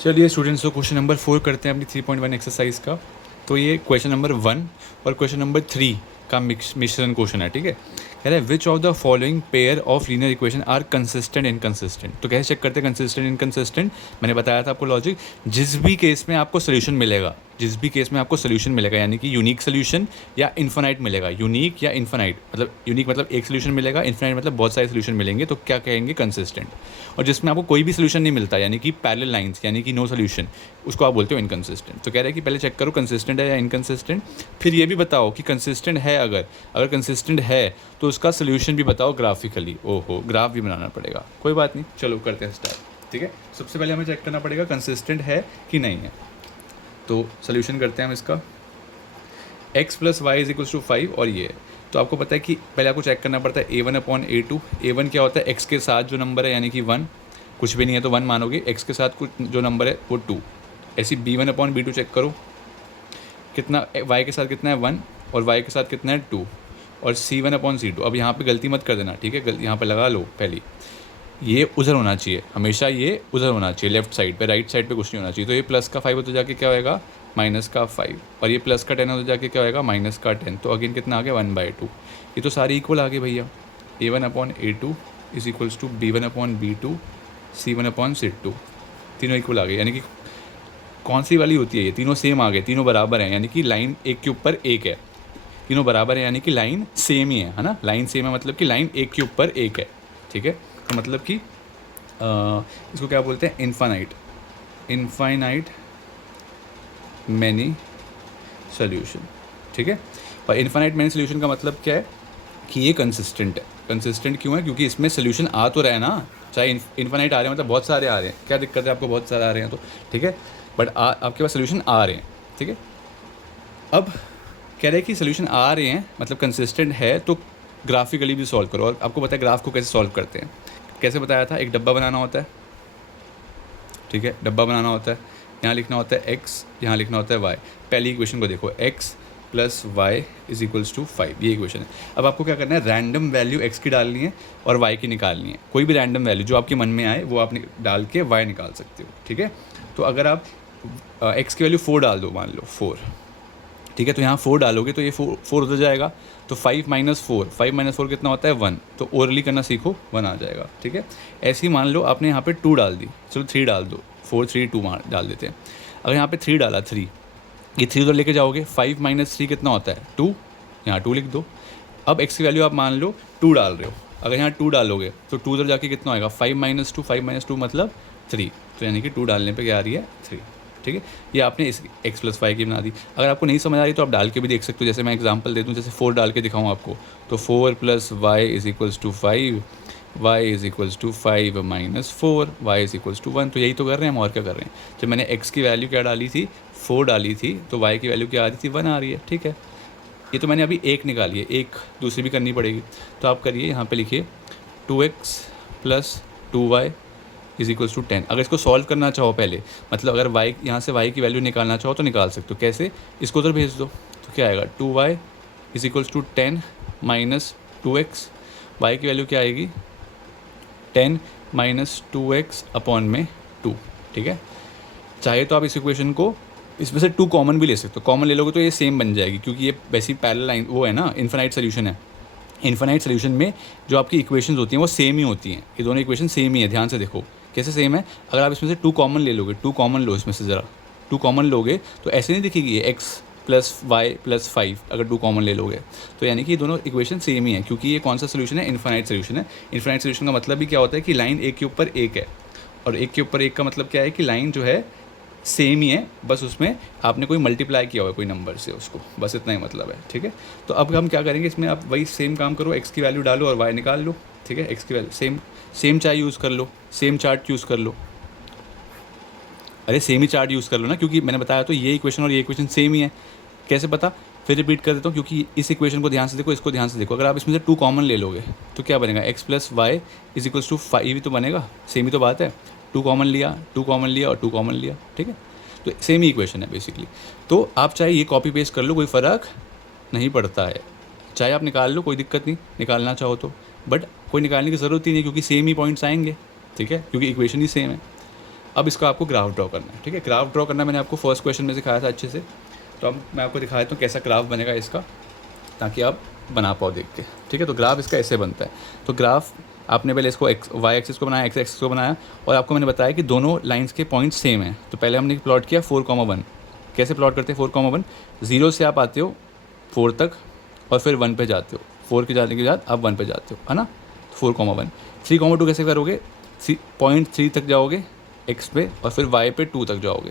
चलिए स्टूडेंट्स, तो question number 4 करते हैं अपनी 3.1 एक्सरसाइज का। तो ये क्वेश्चन नंबर 1 और क्वेश्चन नंबर 3 का मिश्रण क्वेश्चन है, ठीक है। कह रहा है which of the following pair of linear equation are consistent inconsistent. तो कैसे चेक करते हैं कंसिस्टेंट इनकंसिस्टेंट? मैंने बताया था आपको लॉजिक। जिस भी केस में आपको सोल्यूशन मिलेगा, जिस भी केस में आपको सोल्यूशन मिलेगा, यानी कि यूनिक सोल्यूशन या इन्फिनाइट मिलेगा। यूनिक या इन्फिनाइट मतलब यूनिक मतलब एक सोल्यूशन मिलेगा, इन्फिनाइट मतलब बहुत सारे सोल्यूशन मिलेंगे, तो क्या कहेंगे? कंसिस्टेंट। और जिसमें आपको कोई भी सोल्यूशन नहीं मिलता, यानी कि पैरेलल लाइंस, यानी कि नो सोल्यूशन, उसको आप बोलते हो इनकंसिस्टेंट। तो कह रहे हैं कि पहले चेक करो कंसिस्टेंट है या इनकंसिस्टेंट, फिर ये भी बताओ कि कंसिस्टेंट है। अगर कंसिस्टेंट है तो उसका सोल्यूशन भी बताओ ग्राफिकली। ओहो, ग्राफ भी बनाना पड़ेगा, कोई बात नहीं, चलो करते हैं स्टार्ट। ठीक है, सबसे पहले हमें चेक करना पड़ेगा कंसिस्टेंट है कि नहीं है। तो सोल्यूशन करते हैं हम इसका। x plus Y is equals to 5 और ये है। तो आपको पता है कि पहले आपको चेक करना पड़ता है a1/a2। a1 क्या होता है? x के साथ जो नंबर है, यानी कि 1, कुछ भी नहीं है तो 1 मानोगे। x के साथ कुछ जो नंबर है वो 2। ऐसी b1/b2 चेक करो, कितना y के साथ कितना है 1 और y के साथ कितना है 2 और c1/c2। अब यहाँ पे गलती मत कर देना, ठीक है, यहाँ पे लगा लो पहली, ये उधर होना चाहिए, हमेशा ये उधर होना चाहिए, लेफ्ट साइड पे, राइट साइड पे कुछ नहीं होना चाहिए। तो ये प्लस का 5 हो तो जाके क्या होएगा? माइनस का 5, और ये प्लस का 10 हो तो जाके क्या होएगा? माइनस का 10। तो अगेन कितना आ गया? 1/2। ये तो सारे इक्वल आ गए भैया। a1/a2 is equals to b1/b2 c1/c2, तीनों इक्वल आ गए। यानी कि कौन सी वाली होती है ये? तीनों सेम आ गए, तीनों बराबर हैं, यानी कि लाइन एक के ऊपर एक है। तीनों बराबर है यानी कि लाइन सेम ही है ना। लाइन सेम है मतलब कि लाइन एक के ऊपर एक है, ठीक है। तो मतलब कि इसको क्या बोलते हैं? इनफाइनाइट मैनी सोल्यूशन, ठीक है। और इनफाइनाइट मैनी सोल्यूशन का मतलब क्या है? कि ये कंसिस्टेंट है। कंसिस्टेंट क्यों है? क्योंकि इसमें सोल्यूशन आ तो रहा है ना, चाहे इनफाइनाइट आ रहे हैं, मतलब बहुत सारे आ रहे हैं। क्या दिक्कत है आपको? बहुत सारे आ रहे हैं तो ठीक है, बट आपके पास सोल्यूशन आ रहे हैं, ठीक है। अब कह रहे हैं कि सोल्यूशन आ रहे हैं मतलब कंसिस्टेंट है, तो ग्राफिकली भी सॉल्व करो। और आपको पता है ग्राफ को कैसे सॉल्व करते हैं? कैसे बताया था? एक डब्बा बनाना होता है, ठीक है, डब्बा बनाना होता है। यहाँ लिखना होता है x, यहाँ लिखना होता है y। पहली इक्वेशन को देखो, x plus Y is equals to 5, ये इक्वेशन है। अब आपको क्या करना है? रैंडम वैल्यू x की डालनी है और y की निकालनी है। कोई भी रैंडम वैल्यू जो आपके मन में आए वो आप डाल के y निकाल सकते हो, ठीक है। तो अगर आप x की वैल्यू 4 डाल दो, मान लो 4, ठीक है, तो यहाँ 4 डालोगे तो ये 4 उधर जाएगा। तो 5 माइनस 4 कितना होता है? 1। तो ओरली करना सीखो, 1 आ जाएगा, ठीक है। ऐसे ही मान लो आपने यहाँ पे 2 डाल दी, चलो 3 डाल दो, 4 3 2 डाल देते हैं। अगर यहाँ पे 3 डाला, 3, ये 3 उधर लेके जाओगे, 5 माइनस 3 कितना होता है? 2, यहाँ 2 लिख दो। अब x की वैल्यू आप मान लो 2 डाल रहे हो, अगर यहाँ 2 डालोगे तो 2 उधर जाके कितना आएगा? 5 माइनस 2 मतलब 3। तो यानी कि 2 डालने पे क्या आ रही है? 3, ठीक है। ये आपने इस x प्लस 5 की बना दी। अगर आपको नहीं समझ आ रही तो आप डाल के भी देख सकते हो। जैसे मैं एग्जांपल दे दूँ, जैसे 4 डाल के दिखाऊँ आपको, तो 4 plus Y is equals to 5, Y is equals to 5 minus 4, Y is equals to 1। तो यही तो कर रहे हैं हम, और क्या कर रहे हैं? जब मैंने x की वैल्यू क्या डाली थी? 4 डाली थी, तो y की वैल्यू क्या आ रही थी? 1 आ रही है, ठीक है। ये तो मैंने अभी एक निकाली है, एक दूसरी भी करनी पड़ेगी। तो आप करिए, यहाँ पे लिखिए 2x plus 2y is equals to 10। अगर इसको सॉल्व करना चाहो पहले, मतलब अगर y यहाँ से y की वैल्यू निकालना चाहो तो निकाल सकते हो। कैसे? इसको उधर भेज दो, तो क्या आएगा? 2y is equals to 10 minus 2x। y की वैल्यू क्या आएगी? 10 माइनस 2x अपॉन में 2, ठीक है। चाहे तो आप इस इक्वेशन को, इसमें से 2 कॉमन भी ले सकते हो। कॉमन ले लोगे तो ये सेम बन जाएगी, क्योंकि ये वैसी पैरेलल लाइन वो है ना, इन्फिनाइट सोल्यूशन है। इन्फिनाइट सोल्यूशन में जो आपकी इक्वेशंस होती हैं वो सेम ही होती हैं। ये दोनों इक्वेशन सेम ही है, ध्यान से देखो कैसे सेम है। अगर आप इसमें से 2 कॉमन ले लोगे, 2 कॉमन लो इसमें से, ज़रा 2 कॉमन लोगे तो ऐसे नहीं दिखेगी ये x प्लस वाई प्लस 5। अगर 2 कॉमन ले लोगे तो यानी कि ये दोनों इक्वेशन सेम ही है, क्योंकि ये कौन सा सोल्यूशन है? इन्फिनाइट सोल्यूशन है। इन्फिनाइट सोल्यूशन का मतलब भी क्या होता है? कि लाइन एक के ऊपर एक है, और एक के ऊपर एक का मतलब क्या है? कि लाइन जो है सेम ही है, बस उसमें आपने कोई मल्टीप्लाई किया हुआ है कोई नंबर से उसको, बस इतना ही मतलब है, ठीक है। तो अब हम क्या करेंगे इसमें? आप वही सेम काम करो, x की वैल्यू डालो और y निकाल लो, ठीक है। x की वैल्यू सेम चार्ट यूज़ कर लो, सेम चार्ट यूज़ कर लो। अरे सेम ही चार्ट यूज़ कर लो ना, क्योंकि मैंने बताया तो ये इक्वेशन और ये इक्वेशन सेम ही है। कैसे पता? फिर रिपीट कर देता हूँ, क्योंकि इस इक्वेशन को ध्यान से देखो, इसको ध्यान से देखो। अगर आप इसमें से 2 कॉमन ले लोगे तो क्या बनेगा? x plus Y is equals to 5 ही तो बनेगा, सेम ही तो बात है। 2 कॉमन लिया, 2 कॉमन लिया और 2 कॉमन लिया, ठीक है। तो सेम ही इक्वेशन है बेसिकली। तो आप चाहे ये कॉपी पेस्ट कर लो, कोई फ़र्क नहीं पड़ता है। चाहे आप निकाल लो, कोई दिक्कत नहीं, निकालना चाहो तो, बट कोई निकालने की ज़रूरत ही नहीं, क्योंकि सेम ही पॉइंट्स आएंगे, ठीक है, क्योंकि इक्वेशन ही सेम है। अब इसका आपको ग्राफ ड्रॉ करना है, ठीक है। ग्राफ ड्रॉ करना मैंने आपको फर्स्ट क्वेश्चन में सिखाया था अच्छे से, तो अब मैं आपको दिखा देता हूँ कैसा ग्राफ बनेगा इसका, ताकि आप बना पाओ देख के, ठीक है। तो ग्राफ इसका ऐसे बनता है। तो ग्राफ आपने पहले इसको वाई एक्सिस को बनाया, एक्स एक्सिस को बनाया, और आपको मैंने बताया कि दोनों लाइंस के पॉइंट सेम हैं। तो पहले हमने प्लॉट किया 4,1। कैसे प्लॉट करते हैं 4,1? 0 से आप आते हो 4 तक और फिर 1 पे जाते हो, 4 के जाने के बाद आप 1 पे जाते हो, है ना। 4,1। 3,2 कैसे करोगे? 0.3 तक जाओगे एक्स पे और फिर वाई पे 2 तक जाओगे,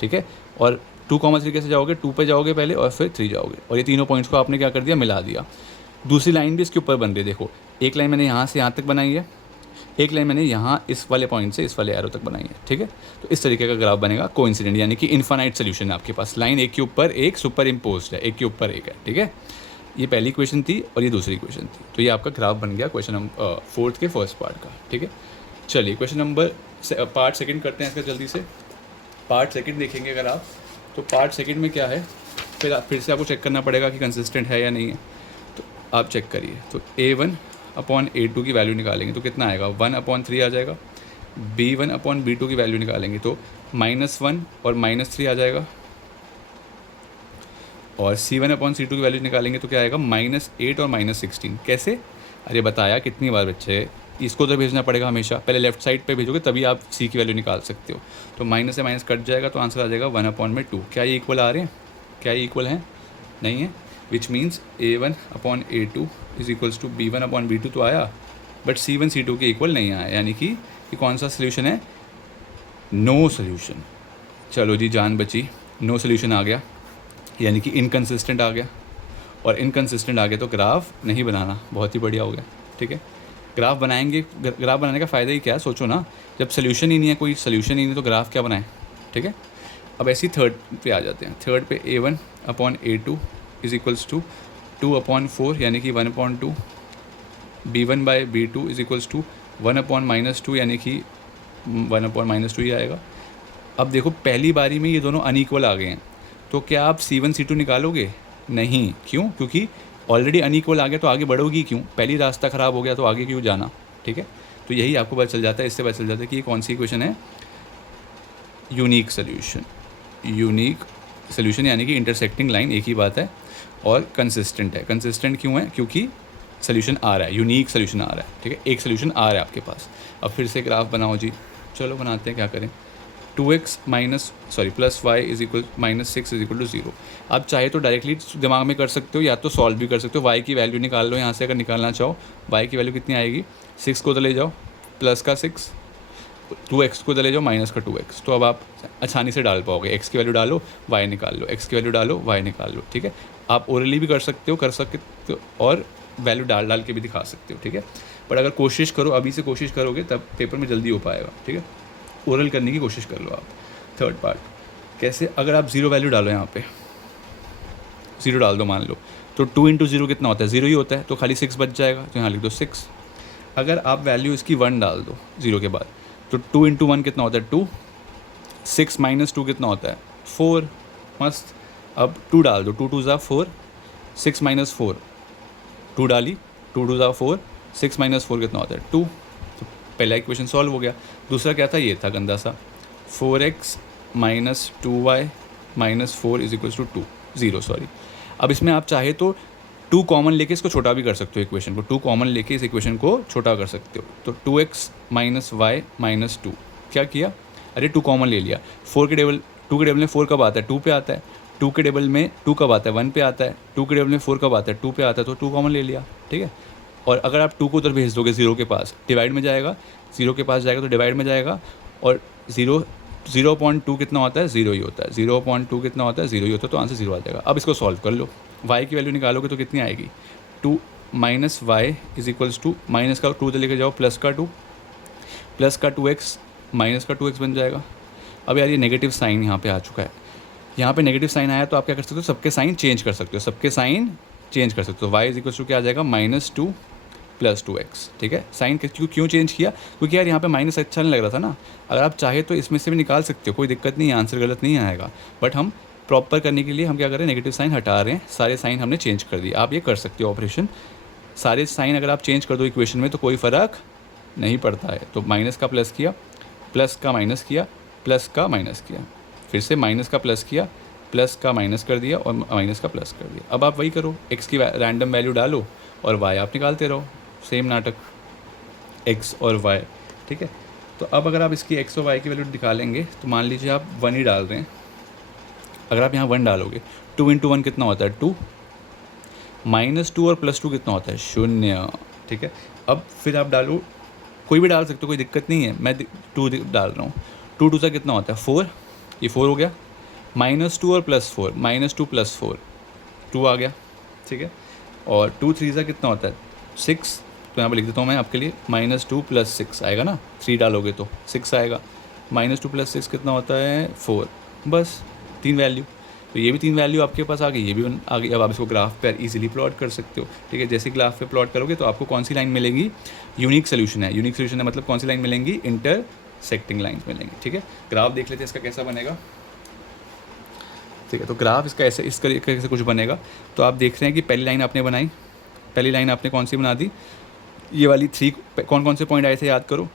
ठीक है। और 2,3 कैसे जाओगे? 2 पे जाओगे पहले और फिर 3 जाओगे, और ये तीनों पॉइंट्स को आपने क्या कर दिया, मिला दिया। दूसरी लाइन भी इसके ऊपर बन रही है, देखो एक लाइन मैंने यहाँ से यहाँ तक बनाई है, एक लाइन मैंने यहाँ इस वाले पॉइंट से इस वाले एरो तक बनाई है, ठीक है। तो इस तरीके का ग्राफ बनेगा कोइंसिडेंट, यानी कि इनफाइनाइट सोल्यूशन है आपके पास। लाइन एक के ऊपर एक सुपर इम्पोज्ड है, एक के ऊपर एक है, ठीक है। ये पहली क्वेश्चन थी और ये दूसरी क्वेश्चन थी। तो ये आपका ग्राफ बन गया क्वेश्चन नंबर 4 के फर्स्ट पार्ट का, ठीक है। चलिए क्वेश्चन नंबर पार्ट सेकंड करते हैं इसका जल्दी से। पार्ट सेकंड देखेंगे अगर आप, तो पार्ट सेकंड में क्या है, फिर से आपको चेक करना पड़ेगा कि कंसिस्टेंट है या नहीं है। तो आप चेक करिए। तो A1/A2 की वैल्यू निकालेंगे तो कितना आएगा? 1/3 आ जाएगा। B1/B2 की वैल्यू निकालेंगे तो -1 और -3 आ जाएगा। और C1/C2 की वैल्यू निकालेंगे तो क्या आएगा? -8 और -16। कैसे? अरे बताया कितनी बार बच्चे, इसको तो भेजना पड़ेगा हमेशा, पहले लेफ्ट साइड पे भेजोगे तभी आप C की वैल्यू निकाल सकते हो। तो माइनस से माइनस कट जाएगा तो आंसर आ जाएगा 1/2। क्या ये इक्वल आ रहे हैं? क्या ये इक्वल हैं? नहीं है। Which means A1/A2 is equals to B1/B2 तो आया, बट C1/C2 के इक्वल नहीं आया, यानी कि ये कौन सा सोल्यूशन है? No solution. चलो जी, जान बची, नो सोल्यूशन आ गया, यानी कि इनकन्सिस्टेंट आ गया। और इनकन्सिस्टेंट आ गया तो ग्राफ नहीं बनाना, बहुत ही बढ़िया हो गया, ठीक है। ग्राफ बनाएंगे, ग्राफ बनाने का फ़ायदा ही क्या है, सोचो ना। जब सोल्यूशन ही नहीं है, कोई सोल्यूशन ही नहीं, तो ग्राफ क्या बनाएं, ठीक है। अब ऐसे ही थर्ड पे आ जाते हैं। थर्ड पे A1/A2 इज इक्वल्स टू 2/4, यानी कि 1/2। B1/B2 इज इक्वल्स टू 1/-2, यानी कि 1/-2 ही आएगा। अब देखो पहली बारी में ये दोनों अनइक्वल आ गए हैं, तो क्या आप C1/C2 निकालोगे? नहीं। क्यों? क्योंकि ऑलरेडी अनइक्वल आ गया, तो आगे बढ़ोगी क्यों? पहली रास्ता ख़राब हो गया तो आगे क्यों जाना, ठीक है। तो यही आपको पता चल जाता है, इससे पता चल जाता है कि ये कौन सी इक्वेशन है, यूनिक सोल्यूशन। यूनिक सोल्यूशन यानी कि इंटरसेक्टिंग लाइन, एक ही बात है, और कंसिस्टेंट है। कंसिस्टेंट क्यों है? क्योंकि सोल्यूशन आ रहा है, यूनिक सोल्यूशन आ रहा है, ठीक है। एक सोल्यूशन आ रहा है आपके पास। अब फिर से ग्राफ बनाओ जी, चलो बनाते हैं, क्या करें। 2x plus Y is equal -6 is equal to 0। आप चाहे तो डायरेक्टली दिमाग में कर सकते हो, या तो सॉल्व भी कर सकते हो। y की वैल्यू निकाल लो यहाँ से, अगर निकालना चाहो। y की वैल्यू कितनी आएगी? 6 को तो ले जाओ, प्लस का 6, 2x को तो ले जाओ, माइनस का 2x। तो अब आप आसानी से डाल पाओगे, x की वैल्यू डालो, y निकाल लो, x की वैल्यू डालो, y निकाल लो, ठीक है। आप ओरली भी कर सकते हो, और वैल्यू डाल के भी दिखा सकते हो, ठीक है। बट अगर कोशिश करो, अभी से कोशिश करोगे तब पेपर में जल्दी हो पाएगा, ठीक है। ओरल करने की कोशिश कर लो आप। थर्ड पार्ट कैसे? अगर आप 0 वैल्यू डालो, यहाँ पे 0 डाल दो मान लो, तो 2 × 0 कितना होता है? 0 ही होता है, तो खाली 6 बच जाएगा, तो यहाँ लिख दो 6। अगर आप वैल्यू इसकी 1 डाल दो 0 के बाद, तो 2 × 1 कितना होता है? 2। 6 - 2 कितना होता है? 4। मस्त। अब 2 डाल दो, 2 × 2 = 4, 6 - 4, 2 डाली, 2 × 2 = 4, 6 - 4 कितना होता है? 2। तो पहला इक्वेशन सॉल्व हो गया। दूसरा क्या था? ये था गंदा सा, 4x - 2y - 4 is equals to 0 sorry. अब इसमें आप चाहे तो 2 कॉमन लेके इसको छोटा भी कर सकते हो, इक्वेशन को 2 कॉमन लेके इस इक्वेशन को छोटा कर सकते हो। तो 2x - y - 2 क्या किया? अरे 2 कॉमन ले लिया। 2 के टेबल में 4 कब आता है? 2 पे आता है। 2 के टेबल में 2 कब आता है? 1 पे आता है। 2 के टेबल में 4 कब आता है? 2 पे आता है, तो 2 कॉमन ले लिया, ठीक है। और अगर आप 2 को उधर भेज दोगे 0 के पास, डिवाइड में जाएगा, 0 के पास जाएगा तो डिवाइड में जाएगा, और 0.2 कितना होता है? 0 ही होता है। 0.2 कितना होता है? 0 ही होता है, तो आंसर 0 आ जाएगा। अब इसको सॉल्व कर लो, y की वैल्यू निकालोगे तो कितनी आएगी? 2 - y is equals to, minus का 2 लेके जाओ, प्लस का 2, प्लस का 2x, माइनस का 2x बन जाएगा। अब यार ये नेगेटिव साइन यहाँ पे आ चुका है, यहाँ पे नेगेटिव साइन आया, तो आप क्या कर सकते हो? सबके साइन चेंज कर सकते हो, सबके साइन चेंज कर सकते हो। y इज इक्वल्स टू क्या आ जाएगा? -2 + 2x, ठीक है। साइन क्यों चेंज किया? क्योंकि यार यहाँ पे माइनस अच्छा नहीं लग रहा था ना। अगर आप चाहे तो इसमें से भी निकाल सकते हो, कोई दिक्कत नहीं है, आंसर गलत नहीं आएगा। बट हम प्रॉपर करने के लिए हम क्या कर रहे हैं? नेगेटिव साइन हटा रहे हैं, सारे साइन हमने चेंज कर दिए। आप ये कर सकते हो ऑपरेशन, सारे साइन अगर आप चेंज कर दो इक्वेशन में तो कोई फ़र्क नहीं पड़ता है। तो माइनस का प्लस किया, प्लस का माइनस किया, प्लस का माइनस किया, फिर से माइनस का प्लस किया, प्लस का माइनस कर दिया और माइनस का प्लस कर दिया। अब आप वही करो, एक्स की रैंडम वैल्यू डालो और वाई आप निकालते रहो, सेम नाटक, एक्स और वाई, ठीक है। तो अब अगर आप इसकी एक्स और वाई की वैल्यू निकालेंगे तो मान लीजिए आप 1 ही डाल रहे हैं। अगर आप यहाँ 1 डालोगे, 2 × 1 कितना होता है 2, -2 और +2 कितना होता है 0, ठीक है। अब फिर आप डालो, कोई भी डाल सकते हो, कोई दिक्कत नहीं है, मैं 2 डाल रहा हूँ। 2 2 सा कितना होता है 4, ये 4 हो गया, -2 और +4, -2 + 4 2 आ गया, ठीक है। और 2 3 सा कितना होता है 6, तो यहाँ पर लिख देता हूँ मैं आपके लिए, -2 + 6 आएगा ना, 3 डालोगे तो 6 आएगा, -2 + 6 कितना होता है 4, बस 3 वैल्यू। तो ये भी 3 वैल्यू आपके पास आ गई, ये भी आ गई। अब आप इसको ग्राफ पर इजीली प्लॉट कर सकते हो, ठीक है। जैसे ग्राफ पे प्लॉट करोगे तो आपको कौन सी लाइन मिलेगी, यूनिक सोल्यूशन है। यूनिक सोल्यूशन है मतलब कौन सी लाइन मिलेंगी, इंटरसेक्टिंग लाइन्स मिलेंगी, ठीक है। ग्राफ देख लेते हैं इसका कैसा बनेगा, ठीक है। तो ग्राफ इसका ऐसे इस तरीके से कुछ बनेगा। तो आप देख रहे हैं कि पहली लाइन आपने बनाई, पहली लाइन आपने कौन सी बना दी, ये वाली 3, कौन कौन से पॉइंट आए थे याद करो,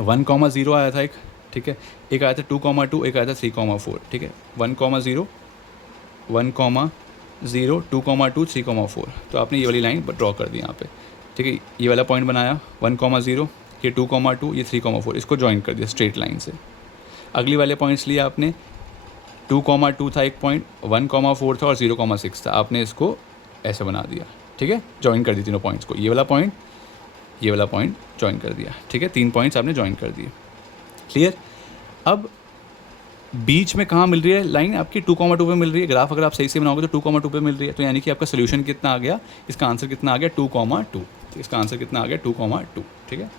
1, 0 आया था एक, ठीक है। एक आया था 2, 2, एक आया था 3, 4, ठीक है। 1, 0, 1, 0, 2, 2, 3, 4। तो आपने ये वाली लाइन ड्रॉ कर दी यहाँ पे, ठीक है। ये वाला पॉइंट बनाया 1, 0, ये 2, 2, ये 3, 4, इसको ज्वाइन कर दिया स्ट्रेट लाइन से। अगली वाले पॉइंट्स लिए आपने, 2, 2 था एक पॉइंट, 1, 4 था और 0, 6 था, आपने इसको ऐसे बना दिया, ठीक है। ज्वाइन कर दी तीनों पॉइंट्स को, ये वाला पॉइंट, ये वाला पॉइंट ज्वाइन कर दिया, ठीक है। 3 पॉइंट्स आपने ज्वाइन कर दिए, क्लियर। अब बीच में कहाँ मिल रही है लाइन आपकी, 2, 2 पे मिल रही है। ग्राफ अगर आप सही से बनाओगे तो 2, 2 पे मिल रही है, तो यानी कि आपका सोल्यूशन कितना आ गया, इसका आंसर कितना आ गया 2, 2, तो इसका आंसर कितना आ गया 2, 2, ठीक है।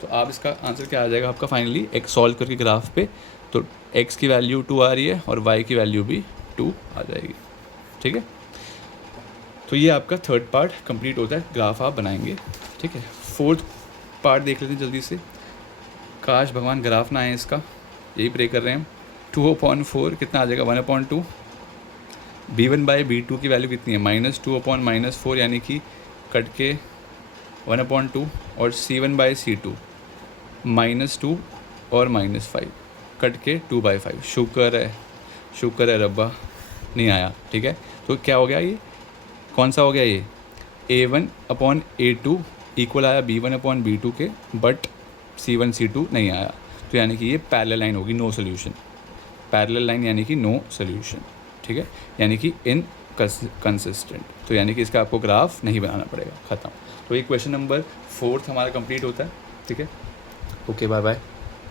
तो आप इसका आंसर क्या आ जाएगा आपका फाइनली, एक सॉल्व करके ग्राफ पे, तो x की वैल्यू 2 आ रही है और y की वैल्यू भी 2 आ जाएगी, ठीक है। तो ये आपका थर्ड पार्ट कंप्लीट होता है, ग्राफ आप बनाएंगे, ठीक है। फोर्थ पार्ट देख लेते हैं जल्दी से। काश भगवान ग्राफ ना आए इसका, यही प्रे कर रहे हैं। 2/4 कितना आ जाएगा 1/2, b1/b2 की वैल्यू कितनी है -2/-4, यानी कि कट के 1/2, और c1/c2 -2 और -5 कट के 2/5। शुक्र है रब्बा नहीं आया, ठीक है। तो क्या हो गया, ये कौन सा हो गया, ये a1/a2 इक्वल आया b1/b2 के, बट c1 c2 नहीं आया। तो यानी कि ये पैरेलल लाइन होगी, नो सोल्यूशन। पैरेलल लाइन यानी कि नो सोल्यूशन, ठीक है, यानी कि इनकंसिस्टेंट। तो यानी कि इसका आपको ग्राफ नहीं बनाना पड़ेगा, ख़त्म। तो ये क्वेश्चन नंबर 4 हमारा कंप्लीट होता है, ठीक है। Okay, bye bye.